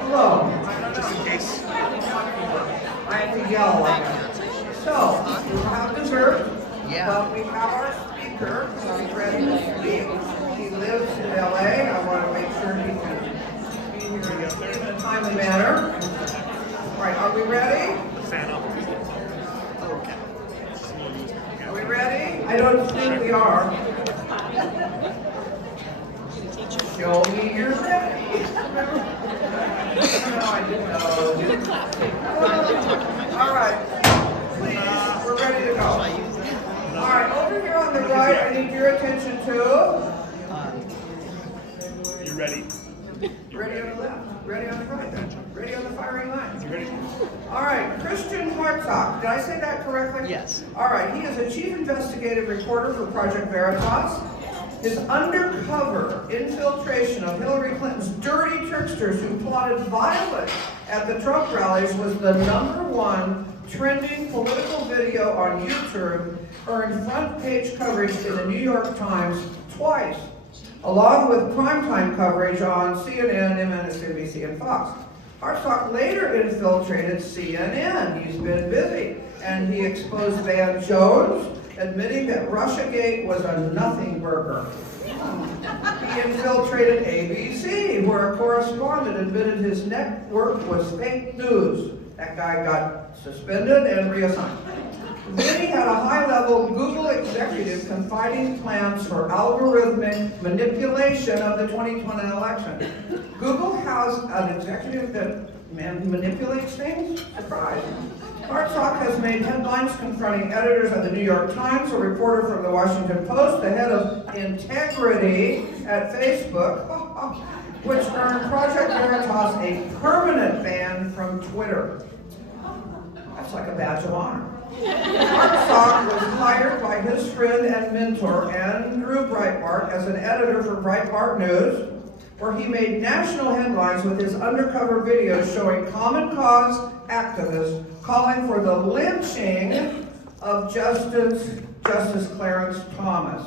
Hello. Just in case. I have to yell like that. So, we have dessert, but we have our speaker who's ready to speak. He lives in LA. I want to make sure he can be here in a timely manner. All right, are we ready? Are we ready? I don't think we are. Show me you're ready. No, I didn't know. All right. Please, we're ready to go. All right, over here on the right, I need your attention to. You ready? Ready on the left, ready on the right, ready on the firing line. You ready? All right, Christian Hartsock. Did I say that correctly? Yes. All right, he is a chief investigative reporter for Project Veritas. His undercover infiltration of Hillary Clinton's dirty tricksters who plotted violence at the Trump rallies was the #1 trending political video on YouTube, earned front page coverage in the New York Times twice, along with primetime coverage on CNN, MSNBC, and Fox. Hartsock later infiltrated CNN. He's been busy. And he exposed Van Jones, admitting that Russiagate was a nothing burger. He infiltrated ABC, where a correspondent admitted his network was fake news. That guy got suspended and reassigned. Then he had a high-level Google executive confiding plans for algorithmic manipulation of the 2020 election. Google has an executive that manipulates things? Surprise. Hartsock has made headlines confronting editors of the New York Times, a reporter from the Washington Post, the head of integrity at Facebook, which earned Project Veritas a permanent ban from Twitter. That's like a badge of honor. Hartsock was hired by his friend and mentor, Andrew Breitbart, as an editor for Breitbart News, where he made national headlines with his undercover videos showing Common Cause activists calling for the lynching of Justice Clarence Thomas.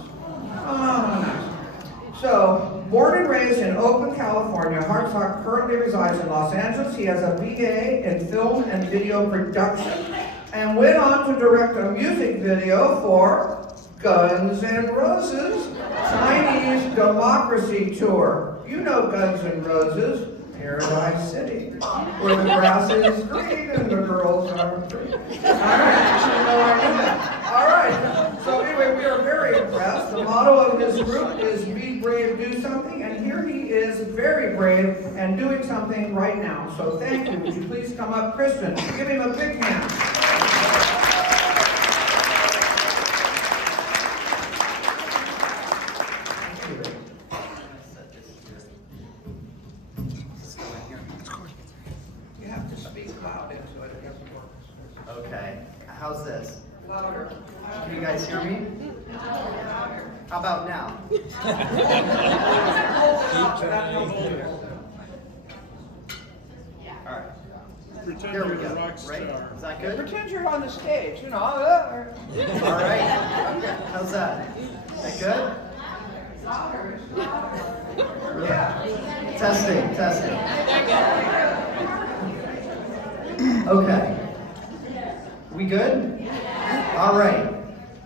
Oh, nice. So, born and raised in Oakland, California, Hartsock currently resides in Los Angeles. He has a BA in film and video production and went on to direct a music video for Guns N' Roses' Chinese Democracy Tour. You know Guns N' Roses, Paradise City, where the grass is green and the girls are free. All right, all right. So anyway, we are very impressed. The motto of his group is "Be brave, do something," and here he is, very brave and doing something right now. So thank you. Would you please come up, Christian? Give him a big hand. Okay, how's this? Louder. Can you guys hear me? How about now? All right. Pretend There we you're go. a rock Right? star. Is that good? Pretend you're on the stage, you know. All right. How's that? Is that good? Yeah. Testing. Okay. We good? All right.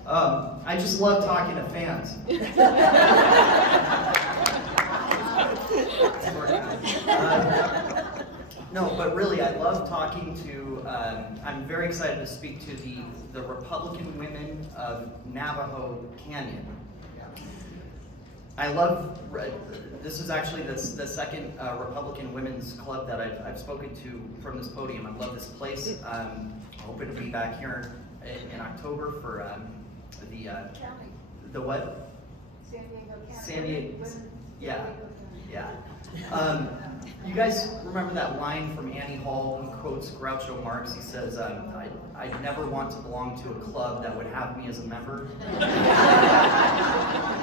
I just love talking to fans. No, but really, I love talking to, I'm very excited to speak to the Republican women of Navajo Canyon. I love, this is actually the second Republican Women's Club that I've spoken to from this podium. I love this place. I'm hoping to be back here in October for the what? San Diego County. San Diego, yeah. You guys remember that line from Annie Hall who quotes Groucho Marx? He says, I'd never want to belong to a club that would have me as a member.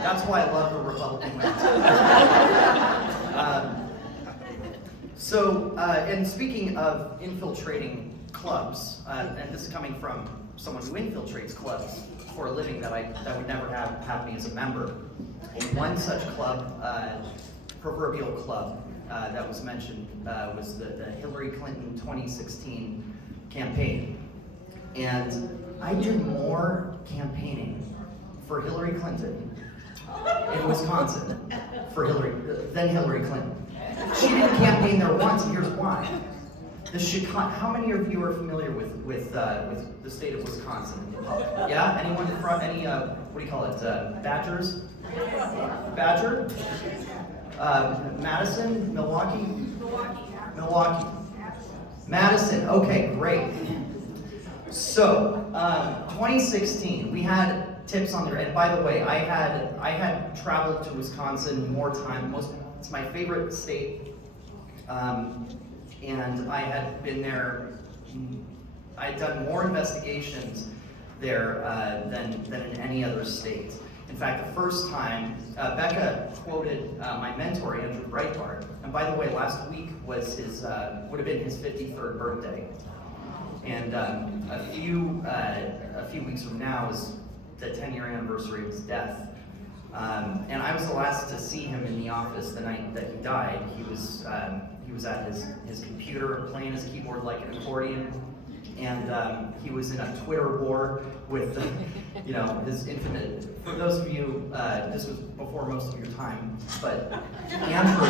That's why I love the Republican women. And speaking of infiltrating clubs, and this is coming from someone who infiltrates clubs for a living that would never have me as a member. One such club, proverbial club, that was mentioned was the Hillary Clinton 2016 campaign. And I did more campaigning for Hillary Clinton in Wisconsin than Hillary Clinton. She didn't campaign there once, and here's why. How many of you are familiar with the state of Wisconsin? Yeah, anyone from any what do you call it? Badgers? Badger? Madison? Milwaukee? Milwaukee. Madison. Okay, great. So, 2016, we had tips on there. And by the way, I had traveled to Wisconsin more time. It's my favorite state. And I had been there. I had done more investigations there than in any other state. In fact, the first time, Becca quoted my mentor, Andrew Breitbart. And by the way, last week was would have been his 53rd birthday. And a few weeks from now is the 10-year anniversary of his death. And I was the last to see him in the office the night that he died. He was at his computer playing his keyboard like an accordion. And he was in a Twitter war with, his infinite. For those of you, this was before most of your time, but Andrew,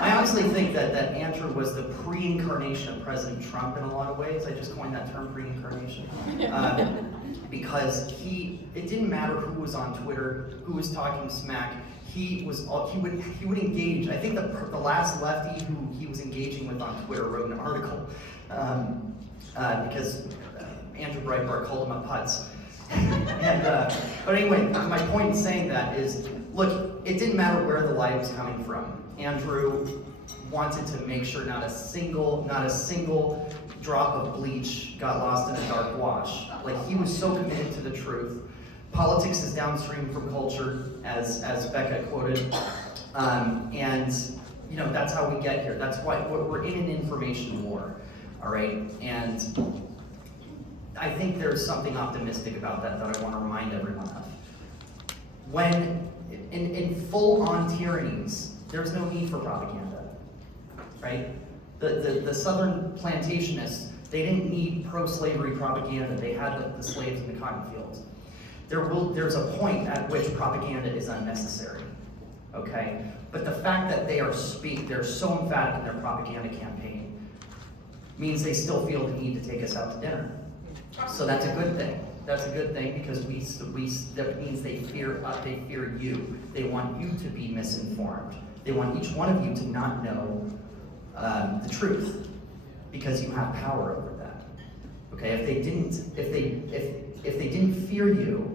I honestly think that Andrew was the pre-incarnation of President Trump in a lot of ways. I just coined that term, pre-incarnation, because it didn't matter who was on Twitter, who was talking smack. He would engage. I think the last lefty who he was engaging with on Twitter wrote an article. Because Andrew Breitbart called him a putz. But anyway, my point in saying that is, look, it didn't matter where the light was coming from. Andrew wanted to make sure not a single drop of bleach got lost in a dark wash. Like, he was so committed to the truth. Politics is downstream from culture, as Becca quoted, and that's how we get here. That's why we're in an information war. All right, and I think there's something optimistic about that I want to remind everyone of. When in full-on tyrannies, there's no need for propaganda, right? The southern plantationists, they didn't need pro-slavery propaganda. They had the slaves in the cotton fields. There's a point at which propaganda is unnecessary, okay? But the fact that they're so emphatic in their propaganda campaign means they still feel the need to take us out to dinner. So that's a good thing. That's a good thing, because that means they fear you. They want you to be misinformed. They want each one of you to not know the truth, because you have power over that. Okay, if they didn't fear you,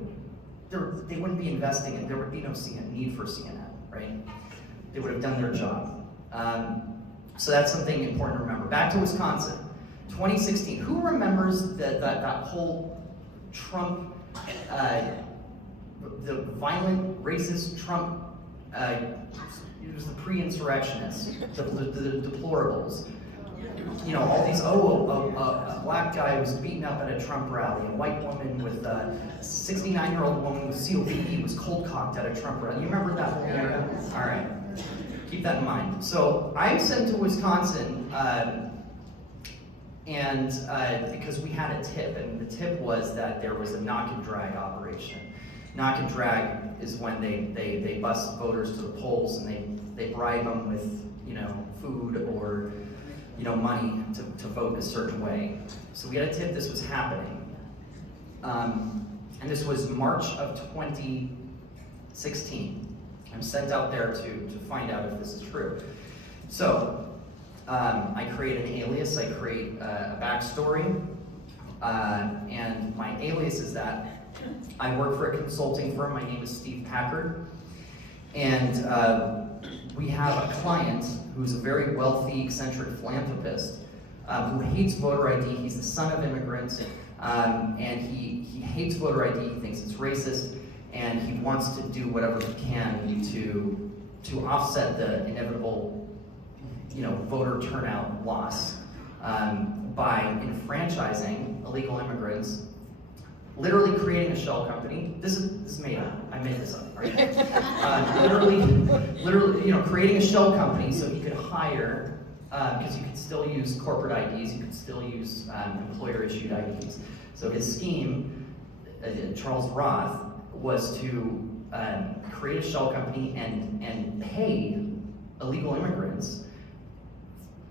they wouldn't be investing in. There would be no need for CNN, right? They would have done their job. So that's something important to remember. Back to Wisconsin, 2016. Who remembers that whole Trump, the violent, racist Trump? It was the pre-insurrectionists, the deplorables. All these. A black guy was beaten up at a Trump rally. A white woman with a 69-year-old woman with COPD was cold-cocked at a Trump rally. You remember that whole era? All right. Keep that in mind. So I'm sent to Wisconsin, because we had a tip, and the tip was that there was a knock and drag operation. Knock and drag is when they bus voters to the polls and they bribe them with food or money to vote a certain way. So we had a tip this was happening, and this was March of 2016. I'm sent out there to find out if this is true. So I create an alias, I create a backstory, and my alias is that I work for a consulting firm. My name is Steve Packard, and we have a client who's a very wealthy, eccentric philanthropist who hates voter ID. He's the son of immigrants, and he hates voter ID. He thinks it's racist, and he wants to do whatever he can to offset the inevitable, voter turnout loss by enfranchising illegal immigrants literally creating a shell company. This is made up. I made this up. Right? Literally, creating a shell company so he could hire, because you could still use corporate IDs, you could still use employer-issued IDs. So his scheme, Charles Roth, was to create a shell company and pay illegal immigrants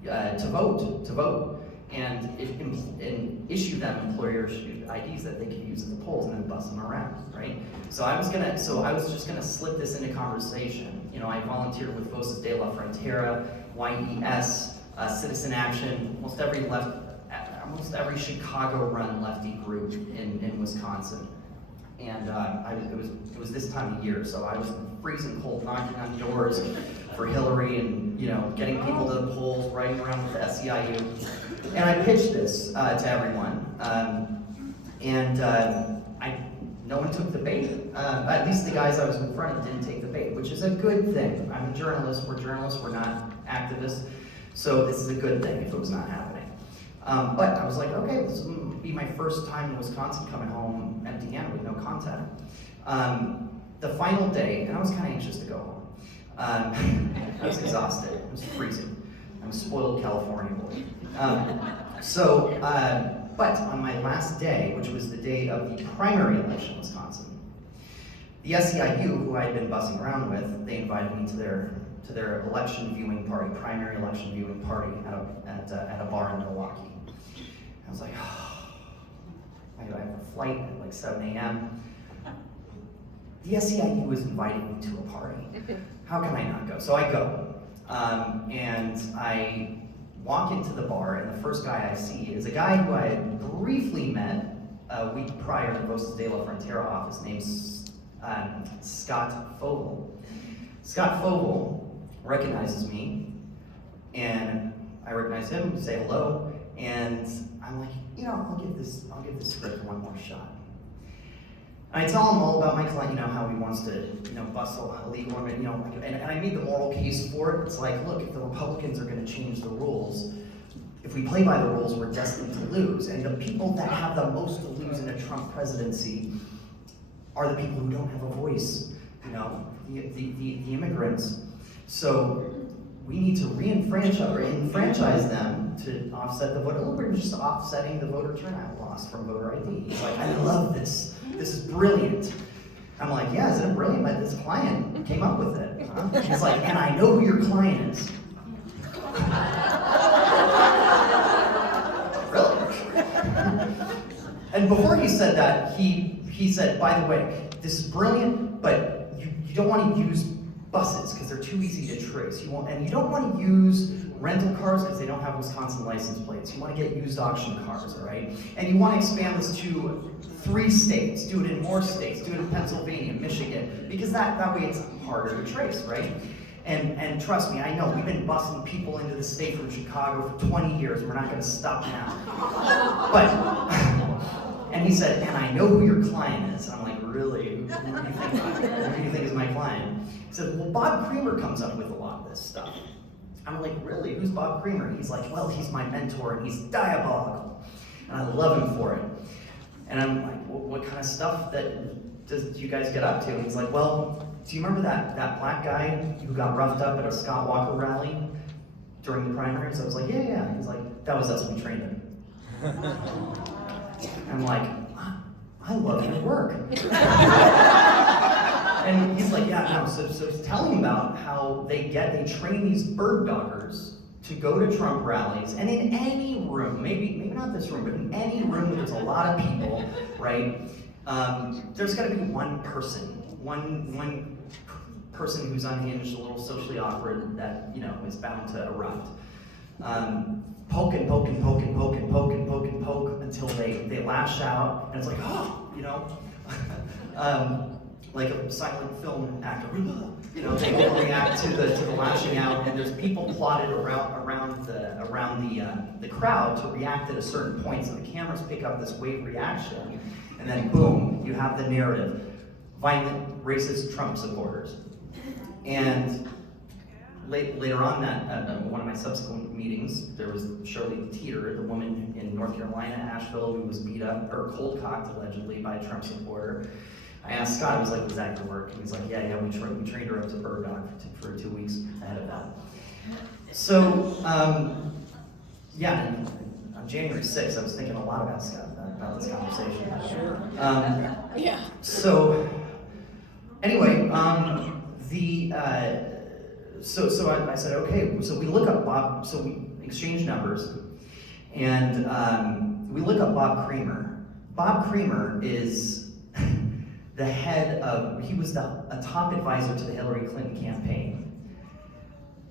to vote, and issue them employer-issued IDs that they could use at the polls and then bust them around, right? So I was just gonna slip this into conversation. I volunteered with Voces de la Frontera, YES, Citizen Action, almost every Chicago-run lefty group in Wisconsin. And it was this time of year, so I was freezing cold, knocking on doors for Hillary, and getting people to the polls, riding around with the SEIU. And I pitched this to everyone, no one took the bait. At least the guys I was in front of didn't take the bait, which is a good thing. I'm a journalist. We're journalists. We're not activists. So this is a good thing if it was not happening. But I was like, okay, this will be my first time in Wisconsin coming home empty-handed with no contact. The final day, and I was kind of anxious to go home. I was exhausted. It was freezing. I'm a spoiled California boy. But on my last day, which was the day of the primary election in Wisconsin, the SEIU, who I had been bussing around with, they invited me to their election viewing party, primary election viewing party at a bar in Milwaukee. I was like, oh, I have a flight at like 7 a.m. The SEIU was inviting me to a party. How can I not go? So I go, and I walk into the bar, and the first guy I see is a guy who I had briefly met a week prior to Voces de la Frontera office, named Scott Fogel. Scott Fogel recognizes me, and I recognize him, say hello, and I'm like, I'll give this script one more shot. And I tell him all about my client, how he wants to, bust illegal immigrant, and I made the moral case for it. It's like, look, if the Republicans are going to change the rules, if we play by the rules, we're destined to lose. And the people that have the most to lose in a Trump presidency are the people who don't have a voice, the immigrants. So we need to enfranchise them to offset the voter. Look, we're just offsetting the voter turnout loss from voter ID. He's like, I love this. This is brilliant. I'm like, yeah, isn't it brilliant? But this client came up with it. Huh? He's like, and I know who your client is. Really? And before he said that, he said, by the way, this is brilliant, but you don't want to use buses because they're too easy to trace. You don't want to use rental cars because they don't have Wisconsin license plates. You want to get used auction cars, all right? And you want to expand this to 3 states, do it in more states, do it in Pennsylvania, Michigan, because that way it's harder to trace, right? And trust me, I know, we've been busing people into the state from Chicago for 20 years. We're not going to stop now. But, and he said, and I know who your client is. I'm like, really? Who do you think is my client? He said, well, Bob Creamer comes up with a lot of this stuff. I'm like, really? Who's Bob Creamer? He's like, well, he's my mentor, and he's diabolical. And I love him for it. And I'm like, well, what kind of stuff do you guys get up to? And he's like, well, do you remember that black guy who got roughed up at a Scott Walker rally during the primaries? I was like, yeah. He's like, that was us, we trained him. I'm like, I love your work. And he's like, yeah, no. So he's telling about how they train these bird doggers to go to Trump rallies, and in any room, maybe not this room, but in any room where there's a lot of people, right? There's got to be one person who's unhinged, a little socially awkward, that is bound to erupt. Poke until they lash out, and it's like, like a silent film actor, they overreact to the lashing out, and there's people plotted around the crowd to react at a certain point, so the cameras pick up this wave reaction, and then boom, you have the narrative: violent, racist Trump supporters. And later on that, one of my subsequent meetings, there was Shirley Teeter, the woman in North Carolina, Asheville, who was beat up, or cold-cocked allegedly by a Trump supporter. I asked Scott, I was like, was that your work? And he's like, yeah, we trained her up to bird dog for 2 weeks ahead of that. So, yeah, and on January 6th, I was thinking a lot about Scott, about this conversation. Sure. Yeah. So, anyway, so I said, okay, so we look up Bob, so we exchange numbers, and we look up Bob Creamer. Bob Creamer is the head of, he was a top advisor to the Hillary Clinton campaign.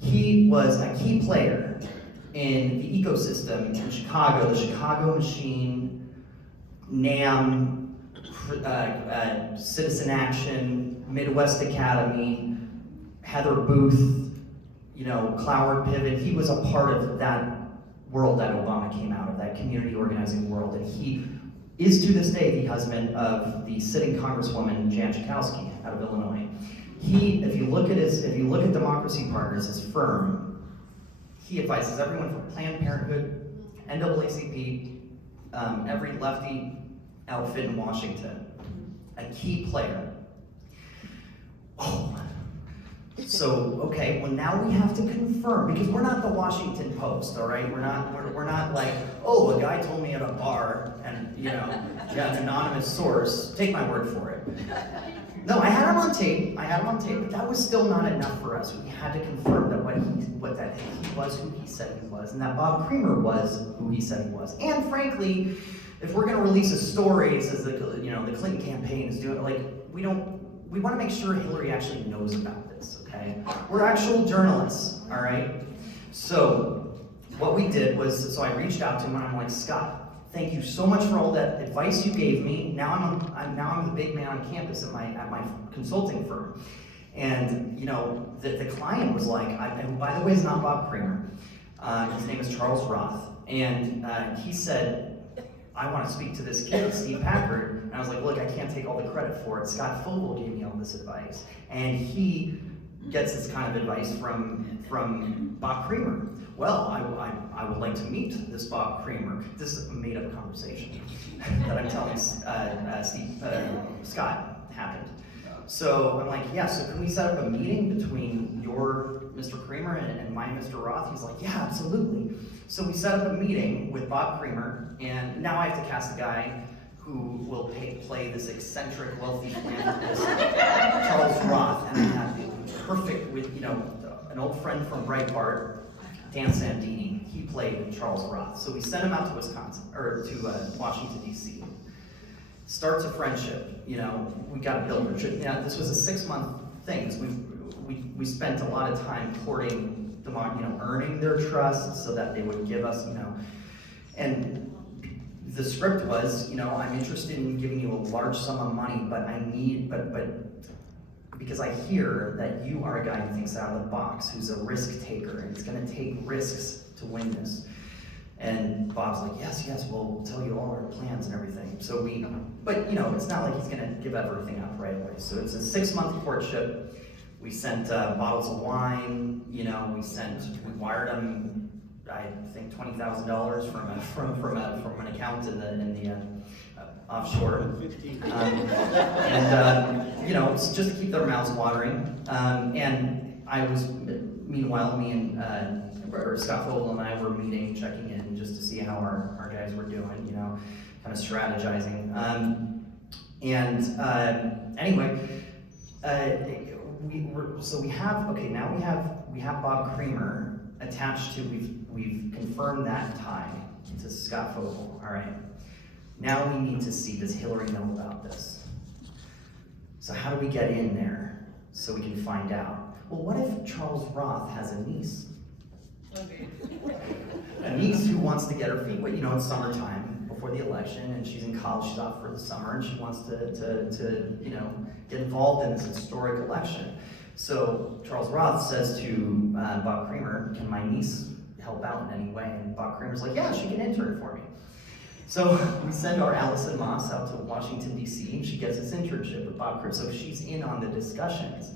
He was a key player in the ecosystem in Chicago, the Chicago Machine, NAM, Citizen Action, Midwest Academy, Heather Booth, Cloward Pivot. He was a part of that world that Obama came out of, that community organizing world, and he is to this day the husband of the sitting Congresswoman Jan Schakowsky out of Illinois. If you look at Democracy Partners, his firm, he advises everyone from Planned Parenthood, NAACP, every lefty outfit in Washington, a key player. Oh, so okay. Well, now we have to confirm, because we're not the Washington Post, all right? We're not like, oh, a guy told me at a bar, and yeah, an anonymous source. Take my word for it. No, I had him on tape, but that was still not enough for us. We had to confirm that he was who he said he was, and that Bob Creamer was who he said he was. And frankly, if we're gonna release a story, it says the Clinton campaign is doing, like, we want to make sure Hillary actually knows about this, okay? We're actual journalists, all right? So what we did was, so I reached out to him and I'm like, Scott, thank you so much for all that advice you gave me. Now I'm the big man on campus at my consulting firm. And the client was like, who by the way is not Bob Creamer. His name is Charles Roth. And he said, I want to speak to this kid, Steve Packard. And I was like, look, I can't take all the credit for it. Scott Fogel gave me all this advice. And he gets this kind of advice from Bob Creamer. Well, I would like to meet this Bob Creamer. This is a made-up conversation that I'm telling Scott happened. So I'm like, yeah, so can we set up a meeting between your Mr. Creamer and my Mr. Roth? He's like, yeah, absolutely. So we set up a meeting with Bob Creamer, and now I have to cast a guy who will play this eccentric, wealthy philanthropist, Charles Roth, and I have perfect with, an old friend from Breitbart, Dan Sandini. He played Charles Roth. So we sent him out to Washington, D.C. Starts a friendship. We got to build a trip. This was a 6-month thing. We spent a lot of time courting, earning their trust so that they would give us, and the script was, I'm interested in giving you a large sum of money, but because I hear that you are a guy who thinks out of the box, who's a risk taker, and is going to take risks to win this. And Bob's like, yes, we'll tell you all our plans and everything. So but it's not like he's going to give everything up right away. So it's a 6-month courtship. We sent bottles of wine. We wired him, I think, $20,000 from an account in the offshore, just to keep their mouths watering. And I was, meanwhile, me and Scott Fogel and I were meeting, checking in, just to see how our guys were doing, kind of strategizing. Anyway, we have Bob Creamer attached to, we've confirmed that tie to Scott Fogel, all right. Now we need to see, does Hillary know about this? So how do we get in there so we can find out? Well, what if Charles Roth has a niece? A niece who wants to get her feet wet. It's summertime before the election, and she's in college, she's off for the summer, and she wants to get involved in this historic election. So Charles Roth says to Bob Creamer, can my niece help out in any way? And Bob Creamer's like, yeah, she can intern for me. So we send our Allison Moss out to Washington, D.C., and she gets this internship with Bob Creamer. So she's in on the discussions.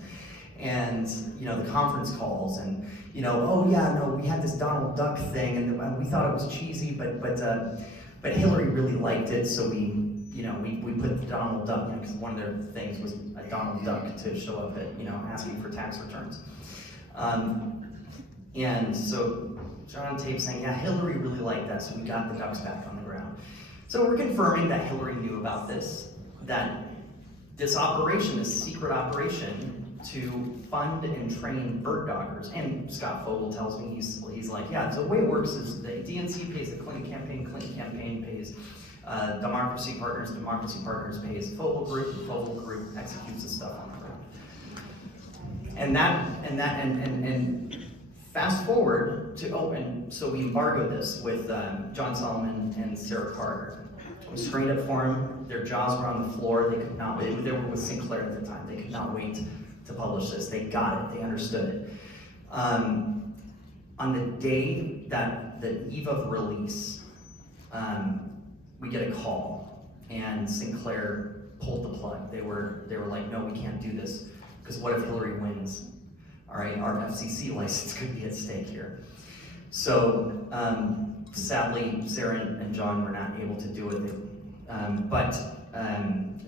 and the conference calls, and oh yeah, no, we had this Donald Duck thing, and we thought it was cheesy, but Hillary really liked it, so we put the Donald Duck, because one of their things was a Donald Duck to show up at asking for tax returns, and so John tape saying, yeah, Hillary really liked that, so we got the ducks back on the ground. So we're confirming that Hillary knew about this, that this operation, this secret operation to fund and train bird doggers. And Scott Fogel tells me, he's like, yeah, so the way it works is the DNC pays the Clinton campaign pays Democracy Partners pays Fogel Group executes the stuff on the ground. And fast forward to so we embargoed this with John Solomon and Sarah Carter. We screened it for them. Their jaws were on the floor. They could not wait. They were with Sinclair at the time. They could not wait to publish this. They got it. They understood it. On the day the eve of release, we get a call, and Sinclair pulled the plug. They were like, no, we can't do this, because what if Hillary wins? All right, our FCC license could be at stake here. So sadly, Sarah and John were not able to do it.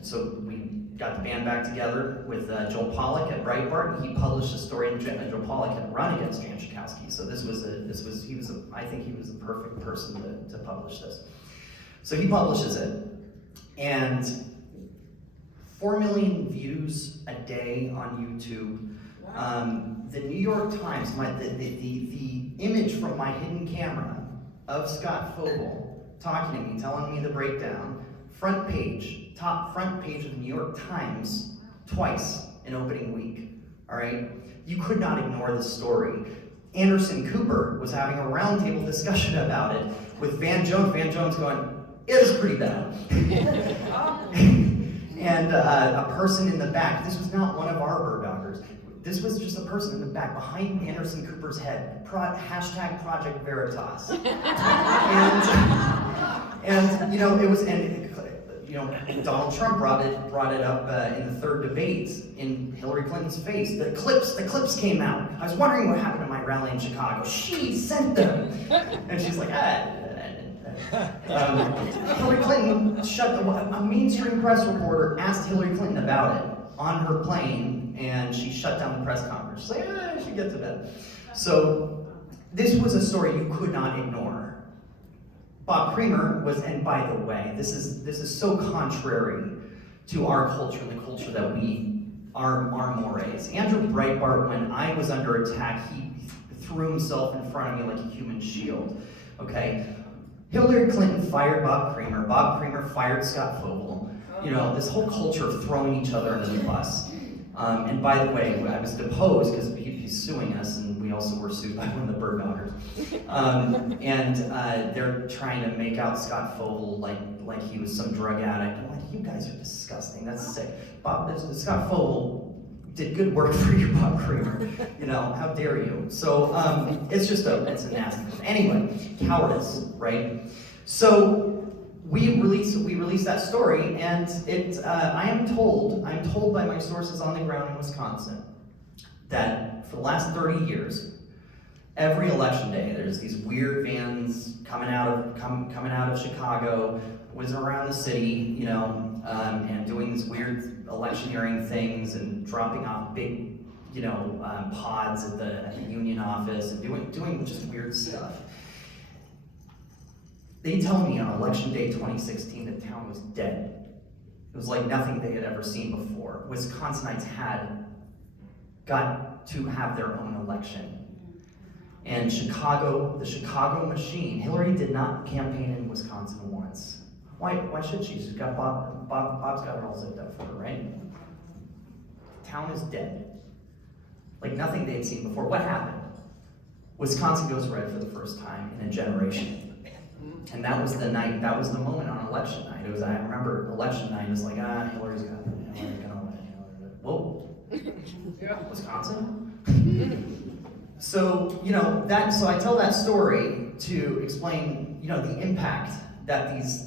So we got the band back together with Joel Pollack at Breitbart, and he published a story, and Joel Pollack had run against Jan Schakowsky. So I think he was the perfect person to publish this. So he publishes it, and 4 million views a day on YouTube. The New York Times, the image from my hidden camera of Scott Fogel talking to me, telling me the breakdown, top front page of the New York Times twice in opening week, all right? You could not ignore the story. Anderson Cooper was having a roundtable discussion about it with Van Jones. Van Jones going, it was pretty bad. And a person in the back, this was not one of our bird doggers, this was just a person in the back behind Anderson Cooper's head, hashtag Project Veritas. And Donald Trump brought it up in the third debate in Hillary Clinton's face. The clips came out. I was wondering what happened to my rally in Chicago. She sent them. And she's like, Hillary Clinton a mainstream press reporter asked Hillary Clinton about it on her plane, and she shut down the press conference. She's like, she get to bed. So this was a story you could not ignore. Bob Creamer was, and by the way, this is so contrary to our culture and the culture that our mores. Andrew Breitbart, when I was under attack, he threw himself in front of me like a human shield. Okay. Hillary Clinton fired Bob Creamer. Bob Creamer fired Scott Fogel. This whole culture of throwing each other under the bus. And by the way, I was deposed because he's suing us, and we also were sued by one of the bird doggers. They're trying to make out Scott Fogel like he was some drug addict. I'm like, you guys are disgusting. That's sick. Scott Fogel did good work for you, Bob Creamer. How dare you? So it's a nasty thing. Anyway, cowardice, right? So we released that story, and I'm told by my sources on the ground in Wisconsin that for the last 30 years, every election day, there's these weird vans coming out of Chicago, whizzing around the city, and doing these weird electioneering things and dropping off big, pods at the union office and doing just weird stuff. They tell me on election day 2016 the town was dead. It was like nothing they had ever seen before. Wisconsinites got to have their own election. And the Chicago machine, Hillary did not campaign in Wisconsin once. Why should she? She's got Bob's got it all zipped up for her, right? The town is dead. Like nothing they had seen before. What happened? Wisconsin goes red for the first time in a generation. And that was the moment on election night. I remember election night was like, Hillary's gonna win. Whoa. Yeah. Wisconsin? So, so I tell that story to explain, the impact that these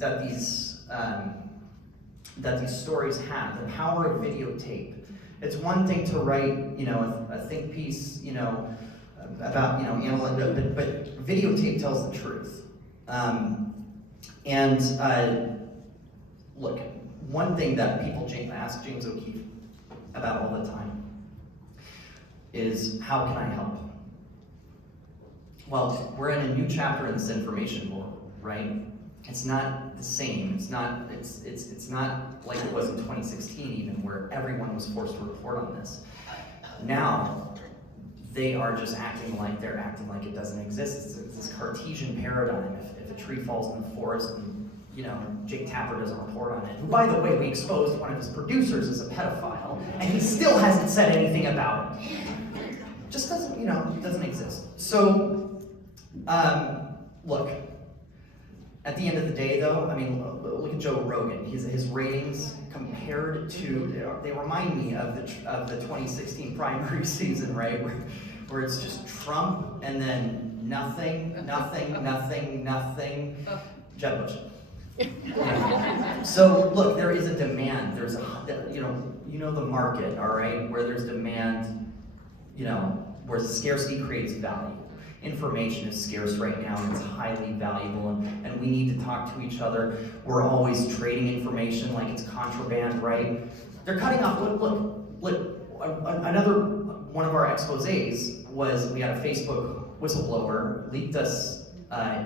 stories have, the power of videotape, It's one thing to write, a think piece, about, but videotape tells the truth. Look, one thing that people ask James O'Keefe about all the time is, how can I help? Well, we're in a new chapter in this information world, right? It's not the same. It's not like it was in 2016 even, where everyone was forced to report on this. Now, they are just acting like it doesn't exist. It's this Cartesian paradigm. If a tree falls in the forest and Jake Tapper doesn't report on it, who, by the way, we exposed one of his producers as a pedophile, and he still hasn't said anything about it. Just doesn't exist. So, look, at the end of the day, though, look at Joe Rogan. His ratings compared to, they remind me of the 2016 primary season, right? Where it's just Trump and then nothing, Jeb Bush. So look, there is a demand. There's the market, all right, where there's demand, where scarcity creates value. Information is scarce right now, and it's highly valuable, and we need to talk to each other. We're always trading information like it's contraband, right? They're cutting off. Look. Another one of our exposés was, we had a Facebook whistleblower leaked us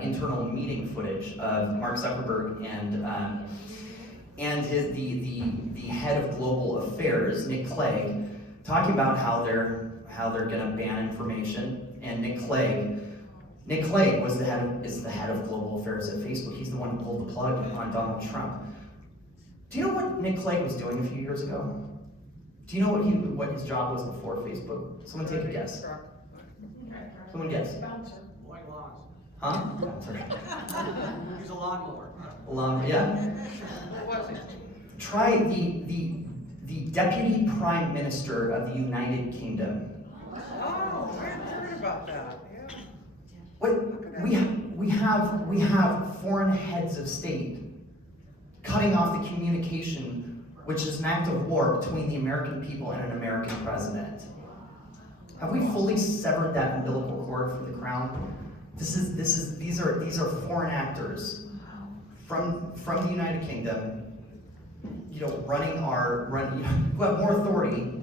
internal meeting footage of Mark Zuckerberg and the head of global affairs, Nick Clegg, talking about how they're going to ban information. And Nick Clegg is the head of global affairs at Facebook. He's the one who pulled the plug on Donald Trump. Do you know what Nick Clegg was doing a few years ago? Do you know what his job was before Facebook? Someone take a guess. Someone guess. Mowing lawns. Huh? He's a lawnmower. Yeah. What was he? Try the Deputy Prime Minister of the United Kingdom. Oh, I hadn't heard about that. Yeah. What we have foreign heads of state cutting off the communication, which is an act of war between the American people and an American president. Have we fully severed that umbilical cord from the crown? These are foreign actors from the United Kingdom, who have more authority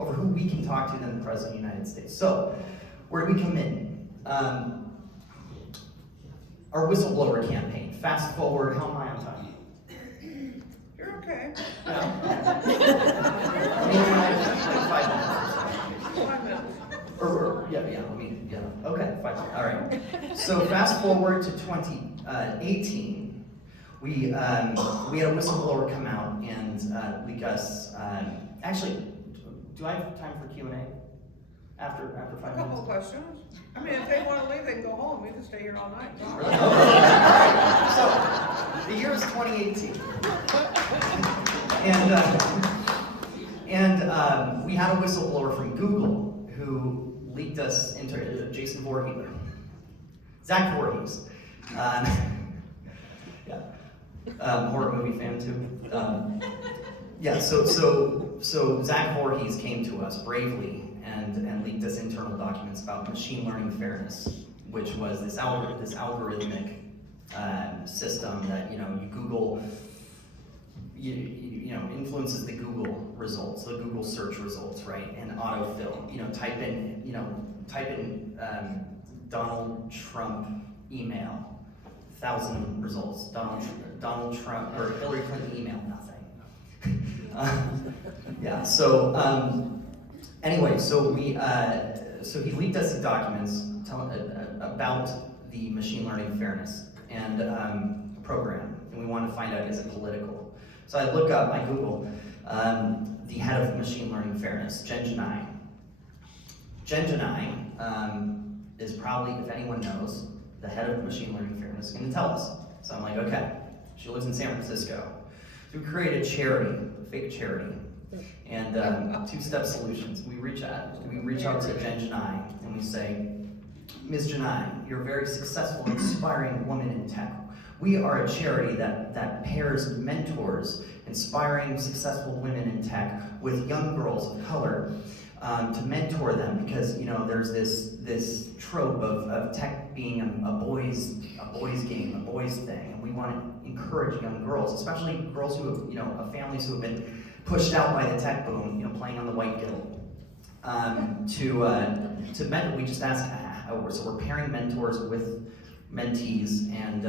over who we can talk to than the President of the United States. So, where do we come in? Our whistleblower campaign. Fast forward, how am I on time? You're okay. Yeah. 5 minutes. Okay, 5 minutes. All right. So fast forward to 2018, we had a whistleblower come out and leak us. Actually, do I have time for Q&A after 5 minutes? A couple of questions. If they want to leave, they can go home. We can stay here all night. Really? Okay. So the year is 2018, and we had a whistleblower from Google who leaked us into Jason Voorhees, Zach Voorhees. Horror movie fan too. So Zach Voorhees came to us bravely and leaked us internal documents about machine learning fairness, which was this algorithmic system that you Google influences the Google results, the Google search results, right? And autofill. Type in Donald Trump email, 1,000 results. Donald Trump or Hillary Clinton email, nothing. Anyway, so he leaked us the documents about the machine learning fairness and program, and we wanted to find out, is it political? So I look up, I Google the head of machine learning fairness, Jen Janai. Jen Janai is probably, if anyone knows, the head of machine learning fairness is going to tell us. So I'm like, okay, she lives in San Francisco. So we created a charity, a fake charity, and two-step solutions. We reach out to Jen Janai and we say, Ms. Janai, you're a very successful, inspiring woman in tech. We are a charity that pairs mentors, inspiring successful women in tech, with young girls of color to mentor them, because there's this trope of tech being a boys game, a boys thing, and we want to encourage young girls, especially girls who have families who have been pushed out by the tech boom, playing on the white guild, to mentor. We just ask, so we're pairing mentors with mentees, and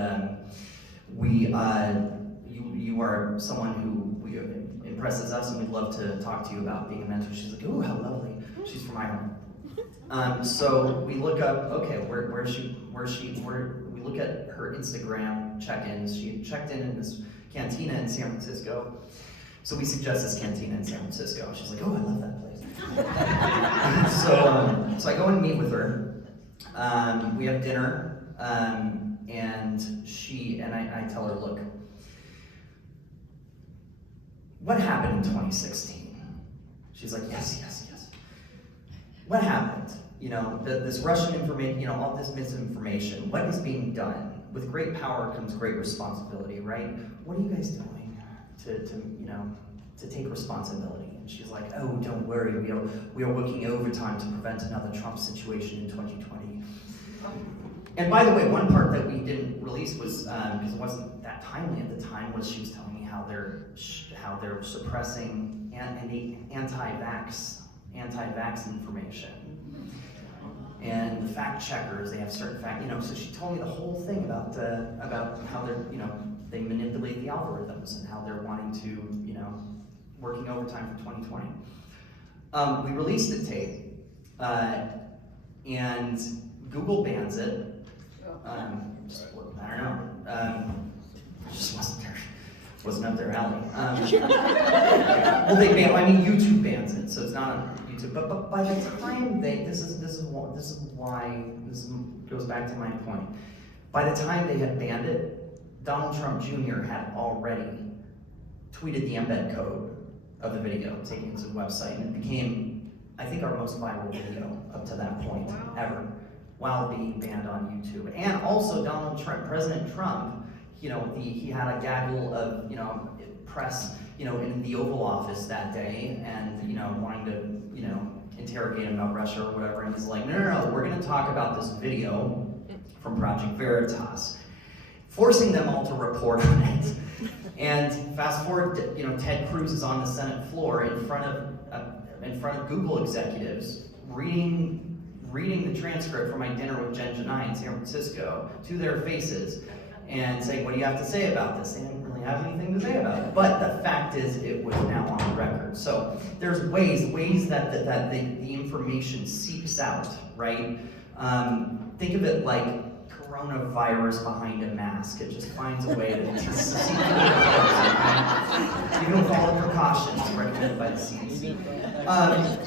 you are someone who impresses us, and we'd love to talk to you about being a mentor. She's like, ooh, how lovely. She's from Ireland. So we look up, okay, where we look at her Instagram check-ins. She had checked in this cantina in San Francisco. So we suggest this cantina in San Francisco. She's like, oh, I love that place. So I go and meet with her. We have dinner, and I tell her, look, what happened in 2016? She's like, yes. What happened? This Russian information, all this misinformation, what is being done? With great power comes great responsibility, right? What are you guys doing to take responsibility? And she's like, oh, don't worry, we are working overtime to prevent another Trump situation in 2020. And by the way, one part that we didn't release was, because it wasn't that timely at the time, was she was telling me how they're suppressing anti-vax information. And the fact checkers, they have certain so she told me the whole thing about how they're, they manipulate the algorithms and how they're wanting to, working overtime for 2020. We released the tape, and Google bans it. I don't know. Just wasn't up their alley. Well, YouTube bans it, so it's not on YouTube. But by the time this goes back to my point. By the time they had banned it, Donald Trump Jr. had already tweeted the embed code of the video, taking it to the website, and it became, I think, our most viral video up to that point ever, while being banned on YouTube. And also, President Trump, he had a gaggle of, press, in the Oval Office that day, and, wanting to, interrogate him about Russia or whatever, and he's like, no, we're gonna talk about this video from Project Veritas, forcing them all to report on it. And fast forward, Ted Cruz is on the Senate floor in front of Google executives, reading the transcript from my dinner with Jen Janai in San Francisco to their faces, and saying, what do you have to say about this? They didn't really have anything to say about it. But the fact is, it was now on record. So there's ways that the information seeps out, right? Think of it like coronavirus behind a mask. It just finds a way to seep out. Even with all the precautions recommended by the CDC.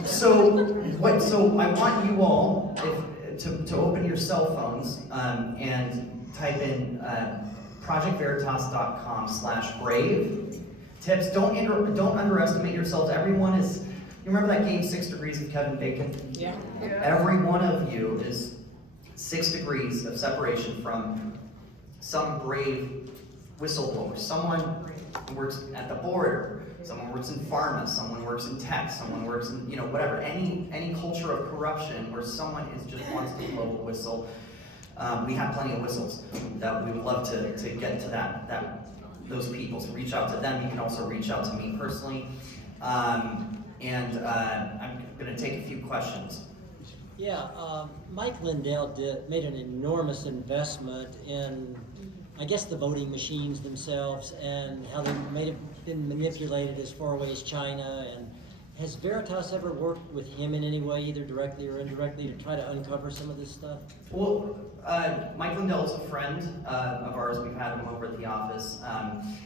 So I want you all to open your cell phones and type in projectveritas.com/brave. Tips, don't underestimate yourselves. Everyone is, you remember that game 6 Degrees of Kevin Bacon? Yeah. Every one of you is 6 degrees of separation from some brave whistleblower. Someone who works at the border, someone works in pharma, someone works in tech, someone works in, whatever, any culture of corruption where someone just wants to blow a whistle. We have plenty of whistles that we would love to get to those people. So reach out to them. You can also reach out to me personally. I'm going to take a few questions. Yeah, Mike Lindell made an enormous investment in, I guess, the voting machines themselves and how they may have been manipulated as far away as China. And has Veritas ever worked with him in any way, either directly or indirectly, to try to uncover some of this stuff? Well, Mike Lindell is a friend of ours. We've had him over at the office.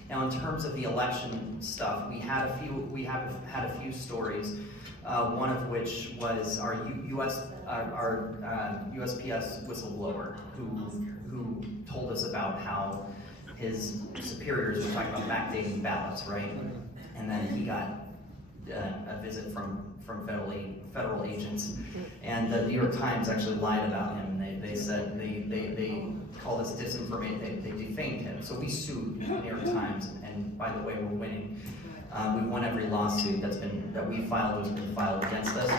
Now, in terms of the election stuff, we have had a few stories. One of which was our USPS whistleblower who told us about how his superiors were talking about backdating ballots, right? And then he got a visit from federal agents, and the New York Times actually lied about him. They said they called us disinformation. They defamed him. So we sued the New York Times, and by the way, we're winning. We've won every lawsuit that we filed has been filed against us.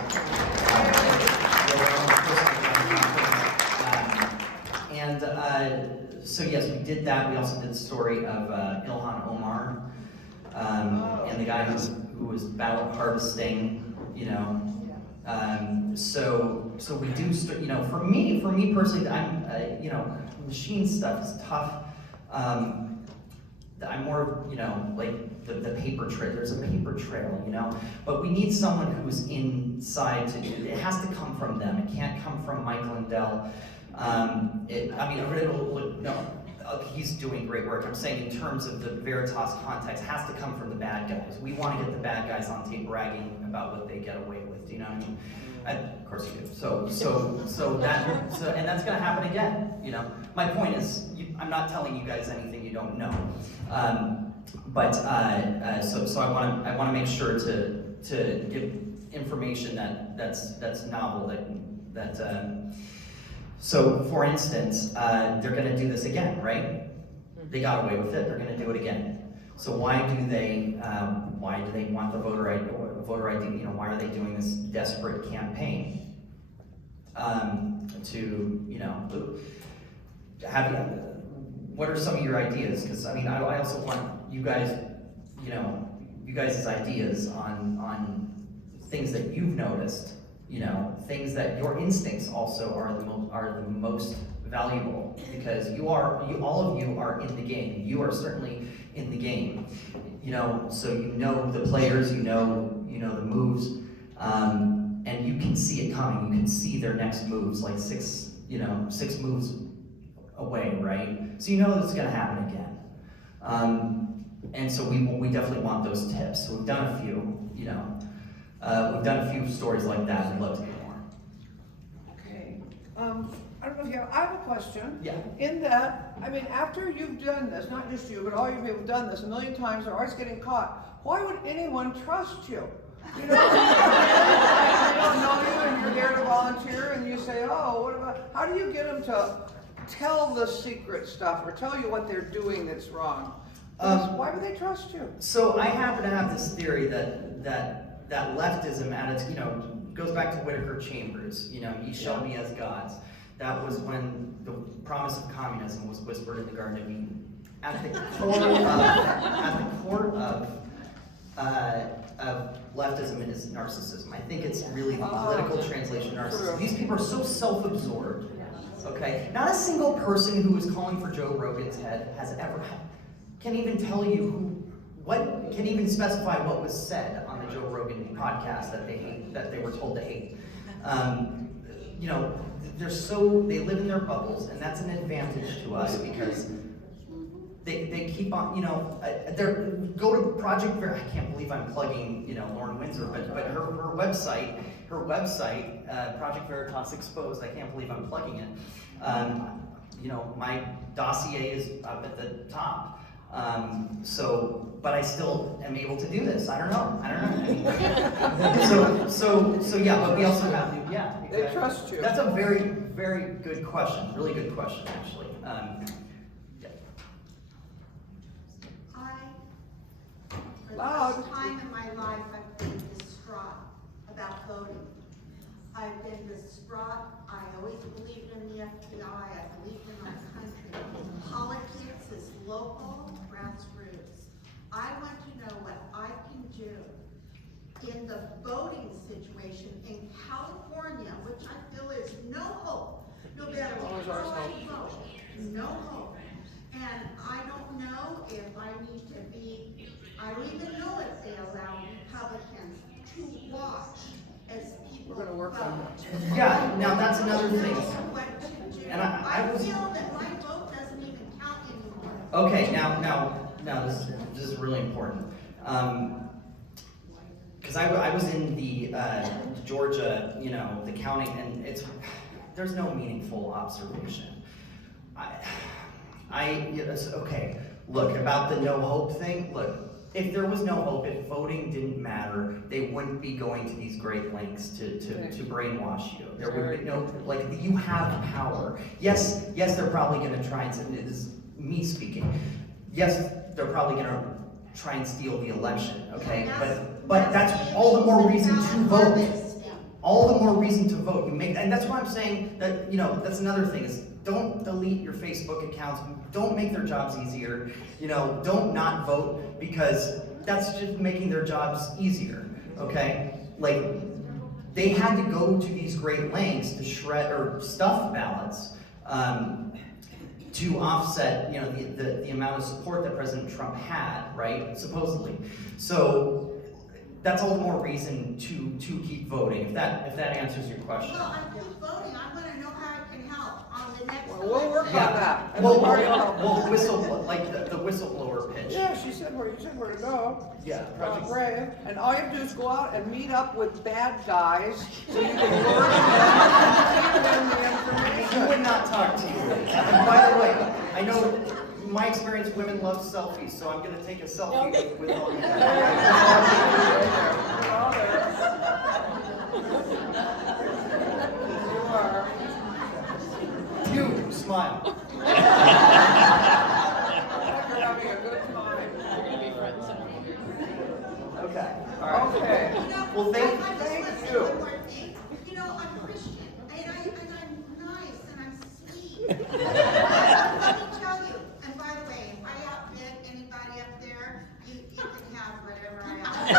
So yes, we did that. We also did the story of Ilhan Omar and the guy who was ballot harvesting. You know. So we do, you know, for me personally, I'm, you know, machine stuff is tough. I'm more, you know, like the paper trail. There's a paper trail, you know, but we need someone who's inside to do it. It has to come from them. It can't come from Mike Lindell. He's doing great work. I'm saying in terms of the Veritas context, has to come from the bad guys. We want to get the bad guys on tape bragging about what they get away with. Do you know what I mean? Of course you do. So and that's going to happen again. You know, my point is, I'm not telling you guys anything you don't know. So I want to make sure to give information that's novel. So for instance, they're going to do this again, right? They got away with it. They're going to do it again. So why do they want the voter ID? You know, why are they doing this desperate campaign to, you know, have? What are some of your ideas? Because I mean, I also want you guys, you know, you guys' ideas on things that you've noticed. You know, things that your instincts also are the most valuable, because all of you are in the game. You are certainly in the game. You know, so you know the players, you know the moves, and you can see it coming. You can see their next moves, like six moves away, right? So you know it's going to happen again. And so we definitely want those tips. So we've done a few, you know. We've done a few stories like that. We'd love to get more. Okay. I don't know if you have, I have a question. Yeah. In that, I mean, after you've done this, not just you, but all you people have done this a million times, they're always getting caught. Why would anyone trust you? You know, I don't know you and you're there to volunteer and you say, oh, what about, how do you get them to tell the secret stuff or tell you what they're doing that's wrong? Why would they trust you? So I happen to have this theory that leftism at its, you know, goes back to Whittaker Chambers, you know, ye shall be as gods. That was when the promise of communism was whispered in the Garden of Eden. At the core of leftism is narcissism. I think it's really the political translation of narcissism. These people are so self-absorbed, okay? Not a single person who is calling for Joe Rogan's head can even tell you can even specify what was said on the Joe Rogan podcast that they were told to hate. You know, they live in their bubbles, and that's an advantage to us because they keep on, you know, go to Project Veritas. I can't believe I'm plugging, you know, Lauren Windsor, but her website, Project Veritas Exposed. I can't believe I'm plugging it. You know, my dossier is up at the top. But I still am able to do this. I don't know. So yeah, but we also have to, yeah. Exactly. They trust you. That's a very, very good question. Really good question, actually. Yeah. For the Loud. first time in my life, I've been distraught about voting. I've been distraught. I always believed in the FBI. I believed in our country. Politics is local, grassroots. I want to know what I can do in the voting situation in California, which I feel is no hope. No matter how I vote, no hope. And I don't know if I need to be, I don't even know if they allow Republicans to watch as people We're gonna work vote. on that. Yeah, now that's another thing. What to do. And I was- feel that my vote doesn't even count anymore. Okay, now this is really important. Because I was in the Georgia, you know, the county, and there's no meaningful observation. Okay, look, about the no hope thing, look, if there was no hope, if voting didn't matter, they wouldn't be going to these great lengths to brainwash you. There would be no, like, you have power. Yes, they're probably gonna try and, this is me speaking. Yes, they're probably gonna try and steal the election, okay? But that's all the more reason to vote. All the more reason to vote. And that's why I'm saying that, that's another thing is don't delete your Facebook accounts. Don't make their jobs easier. Don't not vote because that's just making their jobs easier, okay? Like, they had to go to these great lengths to shred or stuff ballots to offset, the amount of support that President Trump had, right? Supposedly. So that's all the more reason to keep voting. If that answers your question. Well, I keep voting. I want to know how I can help on the next Well, we'll work on that. And Well, Mario will help. the whistleblower pitch. Yeah, you said where to go. Yeah, Project Brave. And all you have to do is go out and meet up with bad guys so you can lure them in, give them the information. I would not talk to you. And by the way, I know my experience, women love selfies, so I'm gonna take a selfie with all you. You are. You smile. You're having a good time. Okay. All right. Okay. Well, I just thank want to say you. one more thing. I'm Christian, and I'm nice, and I'm sweet. Let me tell you, and by the way, if I outbid anybody up there, you can have whatever I outbid.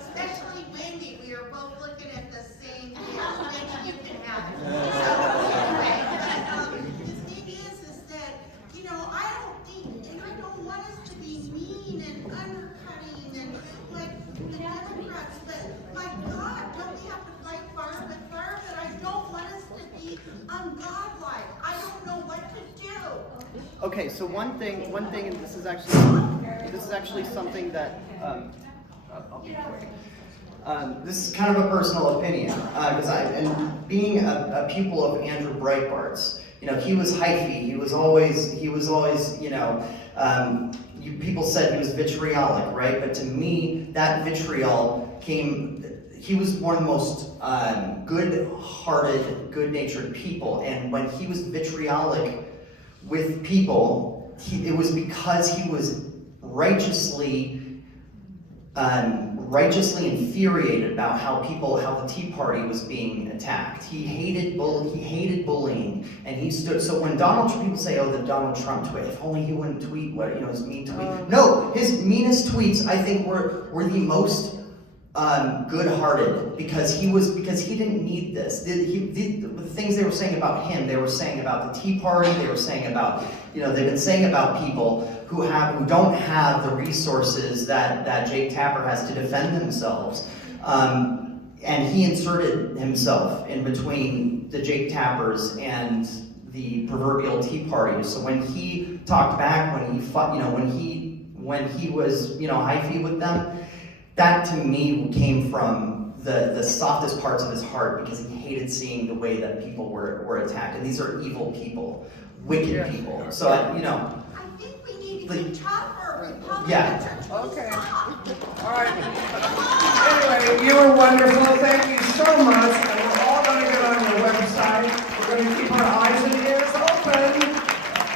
Especially Wendy, we are both looking at the same thing. Wendy, you can have it. So, anyway, the thing is that, I don't think, and I don't want us to be mean and undercutting and like the Democrats, but my God, don't we have to fight fire with fire? But I don't want us to be ungodlike. I don't know what to do. Okay, so one thing, and this is actually something that I'll be quick. This is kind of a personal opinion, because and being a pupil of Andrew Breitbart's, he was hyphy. He was always, people said he was vitriolic, right? But to me, that vitriol he was one of the most good-hearted, good-natured people. And when he was vitriolic with people, it was because he was righteously infuriated about how the Tea Party was being attacked. He hated bullying, and he stood. So when people say, "Oh, the Donald Trump tweet," if only he wouldn't tweet his mean tweet. No, his meanest tweets I think were the most good-hearted because he didn't need this. The things they were saying about him, they were saying about the Tea Party. They were saying about they've been saying about people who don't have the resources that Jake Tapper has to defend themselves. And he inserted himself in between the Jake Tappers and the proverbial Tea Party. So when he talked back, when he fought, when he was hyphy with them, that to me came from the softest parts of his heart because he hated seeing the way that people were attacked. And these are evil people, wicked people. So I think we need to be tougher. Republicans are too Okay. soft. All right. Anyway, you were wonderful. Thank you so much. And we're all going to get on your website. We're going to keep our eyes and ears open.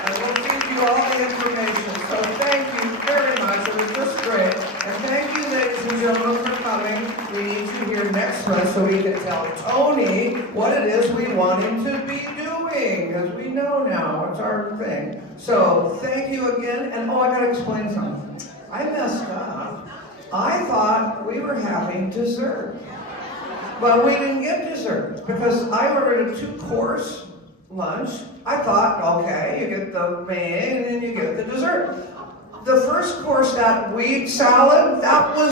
And we'll give you all the information. So thank you very much. It was just great. And thank you, ladies and gentlemen, for coming. We need you here next month so we can tell Tony what it is we want him to be doing. Because we know now. It's our thing. So thank you again. And I got to explain something. I messed up. I thought we were having dessert. But we didn't get dessert because I ordered a 2-course lunch. I thought, okay, you get the main and then you get the dessert. The first course, that wheat salad, that was